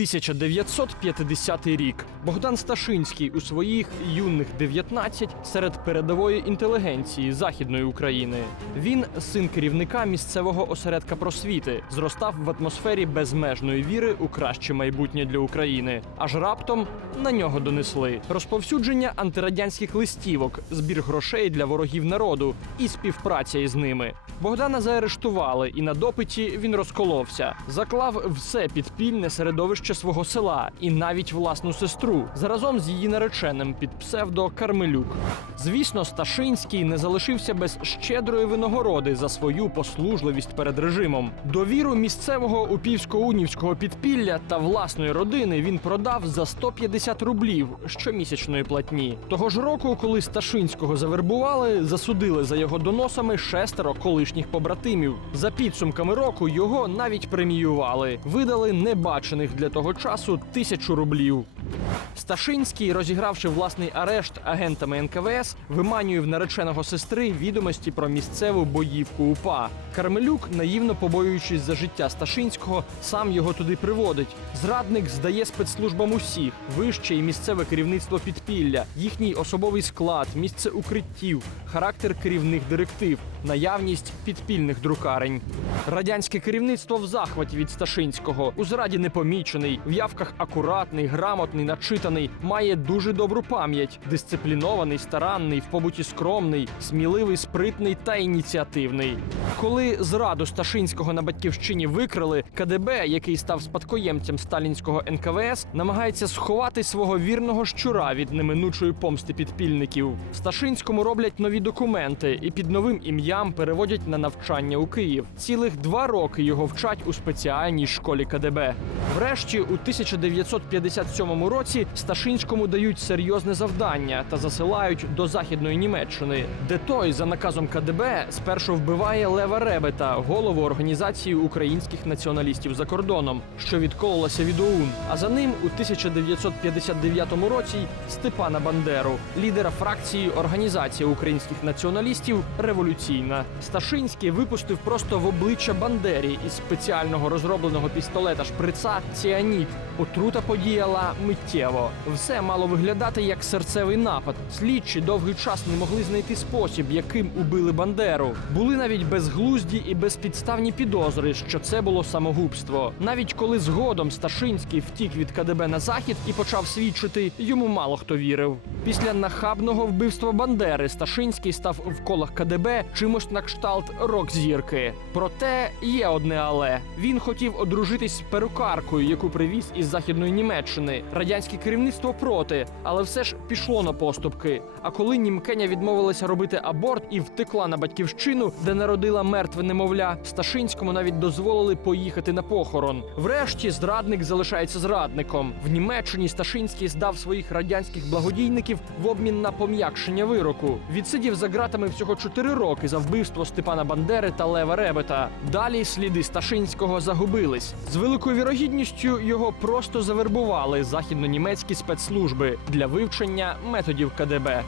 1950 рік. Богдан Сташинський у своїх юних 19 серед передової інтелігенції Західної України. Він син керівника місцевого осередка просвіти, зростав в атмосфері безмежної віри у краще майбутнє для України. Аж раптом на нього донесли розповсюдження антирадянських листівок, збір грошей для ворогів народу і співпраця із ними. Богдана заарештували, і на допиті він розколовся. Заклав все підпільне середовище свого села і навіть власну сестру, заразом з її нареченим під псевдо Кармелюк. Звісно, Сташинський не залишився без щедрої винагороди за свою послужливість перед режимом. Довіру місцевого упівсько-унівського підпілля та власної родини він продав за 150 рублів щомісячної платні. Того ж року, коли Сташинського завербували, засудили за його доносами шестеро колишніх побратимів. За підсумками року його навіть преміювали, видали небачених для того часу тисячу рублів. Сташинський, розігравши власний арешт агентами НКВС, виманює в нареченого сестри відомості про місцеву боївку УПА. Кармелюк, наївно побоюючись за життя Сташинського, сам його туди приводить. Зрадник здає спецслужбам усіх, вище і місцеве керівництво підпілля, їхній особовий склад, місце укриттів, характер керівних директив, наявність підпільних друкарень. Радянське керівництво в захваті від Сташинського у зраді непомічений, в явках акуратний, грамотний, начитаний, має дуже добру пам'ять, дисциплінований, старанний, в побуті скромний, сміливий, спритний та ініціативний. Коли зраду Сташинського на батьківщині викрили, КДБ, який став спадкоємцем сталінського НКВС, намагається сховати свого вірного щура від неминучої помсти підпільників. Сташинському роблять нові документи і під новим ім'ям переводять на навчання у Київ. Цілих два роки його вчать у спеціальній школі КДБ. Врешті, у 1957 році Сташинському дають серйозне завдання та засилають до західної Німеччини, де той за наказом КДБ спершу вбиває Лева Ребета, голову організації українських націоналістів за кордоном, що відкололася від ОУН. А за ним у 1959 році Степана Бандеру, лідера фракції Організація українських націоналістів Революційна. Сташинський випустив просто в обличчя Бандері із спеціального розробленого пістолета шприца Ціаніт. Отрута подіяла миттєво. Все мало виглядати як серцевий напад. Слідчі довгий час не могли знайти спосіб, яким убили Бандеру. Були навіть безглузді і безпідставні підозри, що це було самогубство. Навіть коли згодом Сташинський втік від КДБ на захід і почав свідчити, йому мало хто вірив. Після нахабного вбивства Бандери Сташинський став в колах КДБ чимось на кшталт рок-зірки. Проте є одне але він хотів одружитись з перукаркою, яку привіз із західної Німеччини. Радянське керівництво проти, але все ж пішло на поступки. А коли німкеня відмовилася робити аборт і втекла на батьківщину, де народила мертве немовля, Сташинському навіть дозволили поїхати на похорон. Врешті зрадник залишається зрадником. В Німеччині Сташинський здав своїх радянських благодійників в обмін на пом'якшення вироку. Відсидів за ґратами всього 4 роки за вбивство Степана Бандери та Лева Ребета. Далі сліди Сташинського загубились. З великою вірогідністю його просто завербували західно-німецькі спецслужби для вивчення методів КДБ.